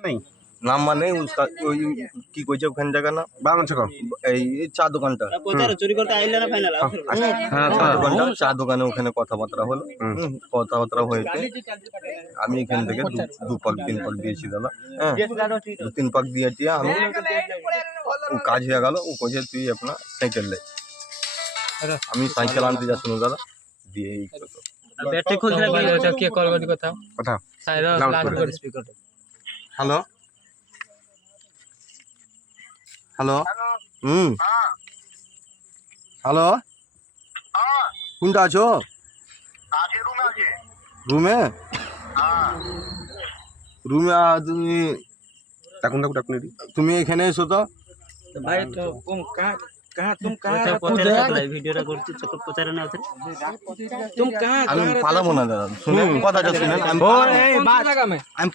नहीं নাম্বার নেই उसका ওই কি কইছে ওখানে জায়গা না बावन छक এই চা দোকানটা চুরি করতে আইলে না ফাইনাল চা দোকানটা চা দোকানে ওখানে কথাবার্তা হলো কথাবার্তা হয়েছে আমি এখান থেকে দু পাক তিন পাক দিয়েছি দাদা হ্যাঁ দু তিন পাক দিয়েছি আমি ও কাজ হয়ে গেল ও কইছে তুই আপনার সাইকেল লে আমি সাইকেল আনতে যাচ্ছিল দাদা দিয়ে এই ব্যাটারি খুলতে লাগলে এটা কি কল করি কথা কথা সাইরা Loud লাউড করে। করে স্পিকার হ্যালো হ্যালো হ্যালো কোনটা আছো রুমে রুমে তুমি टाकून टाकू टाकून रे তুমি এখানে এসো তো ভাই তো तुम कहाँ वीडियो करते तो पचारे ना तुम कहाँ আমি পালাবো না দাদা শুনে কথাটা শুনেন আমি